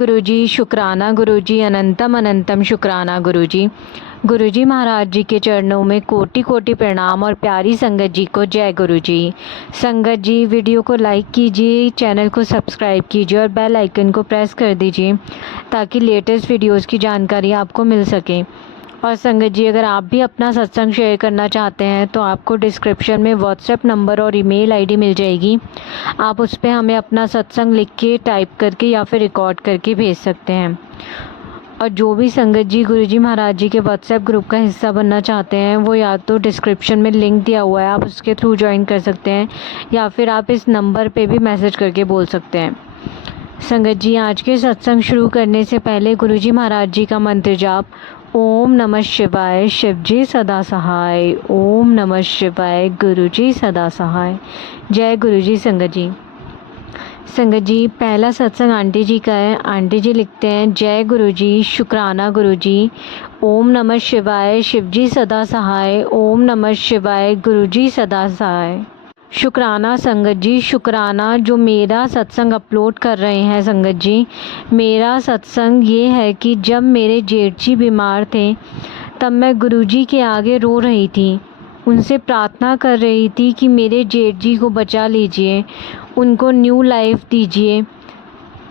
गुरुजी शुक्राना, गुरुजी अनंतम अनंतम शुक्राना। गुरुजी गुरुजी महाराज जी के चरणों में कोटि कोटि प्रणाम और प्यारी संगत जी को जय गुरुजी। संगत जी, वीडियो को लाइक कीजिए, चैनल को सब्सक्राइब कीजिए और बेल आइकन को प्रेस कर दीजिए ताकि लेटेस्ट वीडियोस की जानकारी आपको मिल सके। और संगत जी, अगर आप भी अपना सत्संग शेयर करना चाहते हैं तो आपको डिस्क्रिप्शन में व्हाट्सएप नंबर और ईमेल आईडी मिल जाएगी। आप उस पर हमें अपना सत्संग लिख के, टाइप करके या फिर रिकॉर्ड करके भेज सकते हैं। और जो भी संगत जी गुरुजी महाराज जी के व्हाट्सएप ग्रुप का हिस्सा बनना चाहते हैं वो या तो डिस्क्रिप्शन में लिंक दिया हुआ है, आप उसके थ्रू ज्वाइन कर सकते हैं, या फिर आप इस नंबर पे भी मैसेज करके बोल सकते हैं। संगत जी, आज के सत्संग शुरू करने से पहले गुरुजी महाराज जी का मंत्र जाप ओम नमः शिवाय, शिवजी सदा सहाय। ओम नमः शिवाय, गुरुजी सदा सहाय। जय गुरुजी। संगत जी, संगत जी, पहला सत्संग आंटी जी का है। आंटी जी लिखते हैं, जय गुरुजी, शुक्राना गुरुजी। ओम नमः शिवाय, शिवजी सदा सहाय। ओम नमः शिवाय, गुरुजी सदा सहाय। शुक्राना संगत जी, शुक्राना जो मेरा सत्संग अपलोड कर रहे हैं। संगत जी, मेरा सत्संग ये है कि जब मेरे जेठ जी बीमार थे तब मैं गुरुजी के आगे रो रही थी, उनसे प्रार्थना कर रही थी कि मेरे जेठ जी को बचा लीजिए, उनको न्यू लाइफ दीजिए।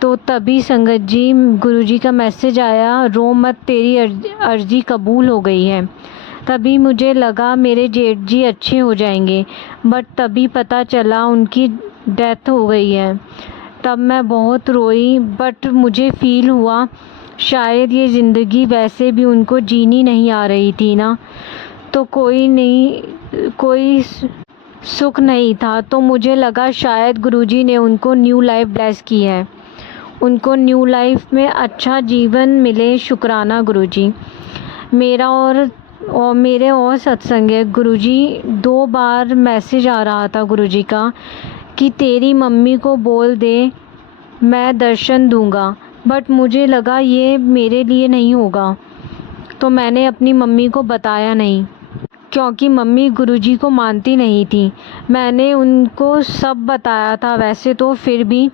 तो तभी संगत जी गुरुजी का मैसेज आया, रो मत, तेरी अर्जी कबूल हो गई है। तभी मुझे लगा मेरे जेठ जी अच्छे हो जाएंगे, बट तभी पता चला उनकी डेथ हो गई है। तब मैं बहुत रोई, बट मुझे फील हुआ शायद ये ज़िंदगी वैसे भी उनको जीनी नहीं आ रही थी ना, तो कोई सुख नहीं था। तो मुझे लगा शायद गुरुजी ने उनको न्यू लाइफ ब्लेस की है, उनको न्यू लाइफ में अच्छा जीवन मिले। शुक्राना गुरुजी। मेरा और मेरे और सत्संग है गुरुजी, 2 बार मैसेज आ रहा था गुरुजी का कि तेरी मम्मी को बोल दे मैं दर्शन दूंगा, बट मुझे लगा ये मेरे लिए नहीं होगा, तो मैंने अपनी मम्मी को बताया नहीं, क्योंकि मम्मी गुरुजी को मानती नहीं थी। मैंने उनको सब बताया था वैसे तो, फिर भी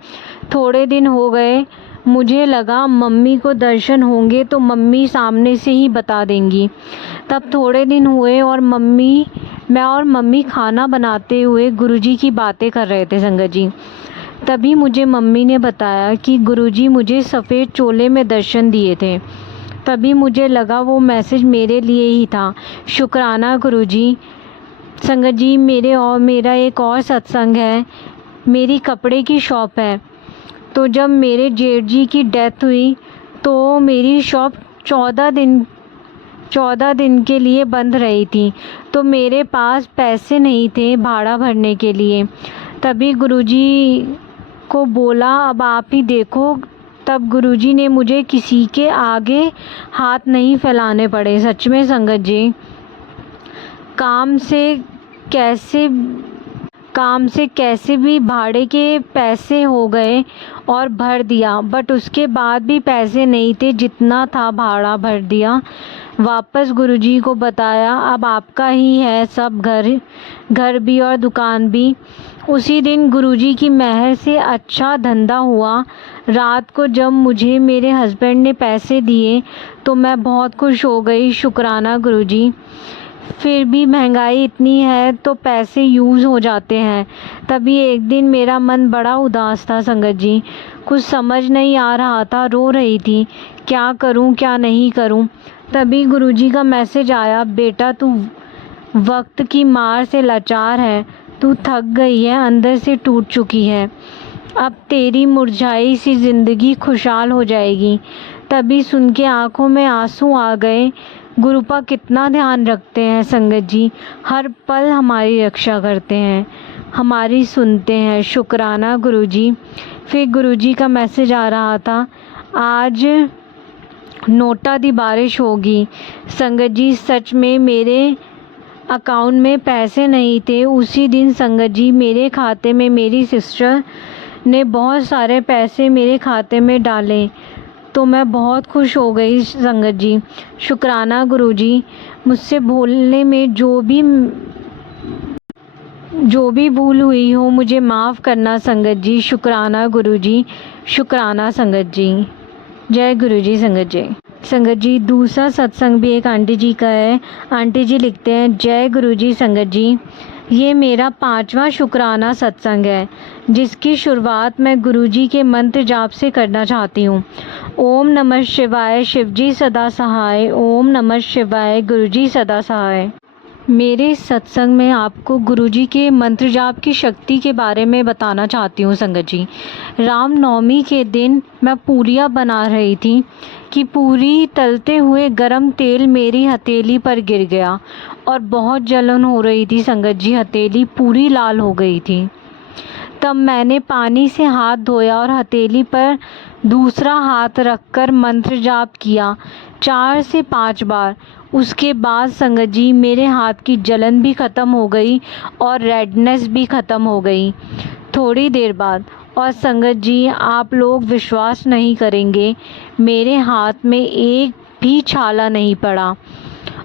थोड़े दिन हो गए, मुझे लगा मम्मी को दर्शन होंगे तो मम्मी सामने से ही बता देंगी। तब थोड़े दिन हुए और मैं और मम्मी खाना बनाते हुए गुरुजी की बातें कर रहे थे। संगत जी, तभी मुझे मम्मी ने बताया कि गुरुजी मुझे सफ़ेद चोले में दर्शन दिए थे। तभी मुझे लगा वो मैसेज मेरे लिए ही था। शुक्राना गुरुजी। संगत जी, मेरा एक और सत्संग है, मेरी कपड़े की शॉप है। तो जब मेरे जेठ जी की डेथ हुई तो मेरी शॉप 14 दिन के लिए बंद रही थी, तो मेरे पास पैसे नहीं थे भाड़ा भरने के लिए। तभी गुरुजी को बोला अब आप ही देखो। तब गुरुजी ने मुझे किसी के आगे हाथ नहीं फैलाने पड़े। सच में संगत जी, काम से कैसे भी भाड़े के पैसे हो गए और भर दिया, बट उसके बाद भी पैसे नहीं थे, जितना था भाड़ा भर दिया। वापस गुरुजी को बताया अब आपका ही है सब, घर भी और दुकान भी। उसी दिन गुरुजी की मेहर से अच्छा धंधा हुआ। रात को जब मुझे मेरे हस्बैंड ने पैसे दिए तो मैं बहुत खुश हो गई। शुक्राना गुरुजी। फिर भी महंगाई इतनी है तो पैसे यूज़ हो जाते हैं। तभी एक दिन मेरा मन बड़ा उदास था संगत जी, कुछ समझ नहीं आ रहा था, रो रही थी, क्या करूं क्या नहीं करूं। तभी गुरुजी का मैसेज आया, बेटा तू वक्त की मार से लाचार है, तू थक गई है, अंदर से टूट चुकी है, अब तेरी मुरझाई सी ज़िंदगी खुशहाल हो जाएगी। तभी सुन के आँखों में आंसू आ गए। गुरुपा कितना ध्यान रखते हैं संगत जी, हर पल हमारी रक्षा करते हैं, हमारी सुनते हैं। शुक्राना गुरुजी। फिर गुरुजी का मैसेज आ रहा था, आज नोटा दी बारिश होगी। संगत जी, सच में मेरे अकाउंट में पैसे नहीं थे। उसी दिन संगत जी मेरे खाते में मेरी सिस्टर ने बहुत सारे पैसे मेरे खाते में डाले, तो मैं बहुत खुश हो गई संगत जी। शुक्राना गुरुजी। मुझसे बोलने में जो भी भूल हुई हो मुझे माफ़ करना संगत जी। शुक्राना गुरुजी। शुक्राना संगत जी। जय गुरु जी। संगत जी दूसरा सत्संग भी एक आंटी जी का है। आंटी जी लिखते हैं, जय गुरु जी संगत जी, ये मेरा 5वां शुक्राना सत्संग है जिसकी शुरुआत मैं गुरु जी के मंत्र जाप से करना चाहती हूँ। ओम नमः शिवाय, शिवजी सदा सहाय। ओम नमः शिवाय, गुरु जी सदा सहाय। मेरे सत्संग में आपको गुरुजी के मंत्र जाप की शक्ति के बारे में बताना चाहती हूँ संगत जी। रामनवमी के दिन मैं पूरियाँ बना रही थी कि पूरी तलते हुए गरम तेल मेरी हथेली पर गिर गया और बहुत जलन हो रही थी संगत जी, हथेली पूरी लाल हो गई थी। तब मैंने पानी से हाथ धोया और हथेली पर दूसरा हाथ रखकर मंत्र जाप किया 4 से 5 बार। उसके बाद संगत जी मेरे हाथ की जलन भी ख़त्म हो गई और रेडनेस भी ख़त्म हो गई थोड़ी देर बाद। और संगत जी आप लोग विश्वास नहीं करेंगे, मेरे हाथ में एक भी छाला नहीं पड़ा।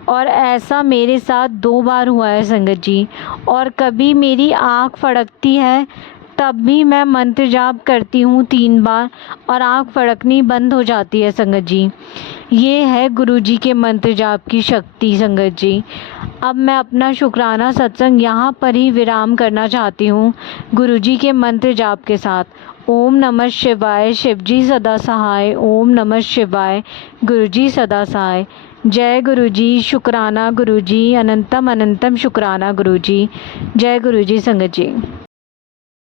और ऐसा मेरे साथ 2 बार हुआ है संगत जी। और कभी मेरी आँख फड़कती है तब भी मैं मंत्र जाप करती हूँ 3 बार और आँख फड़कनी बंद हो जाती है संगत जी। ये है गुरुजी के मंत्र जाप की शक्ति संगत जी। अब मैं अपना शुक्राना सत्संग यहाँ पर ही विराम करना चाहती हूँ गुरुजी के मंत्र जाप के साथ। ओम नमः शिवाय, शिवजी सदा सहाय। ओम नमः शिवाय, गुरुजी सदा सहाय। जय गुरुजी, शुक्राना गुरुजी, अनंतम अनंतम शुक्राना गुरुजी। जय गुरुजी संगत जी।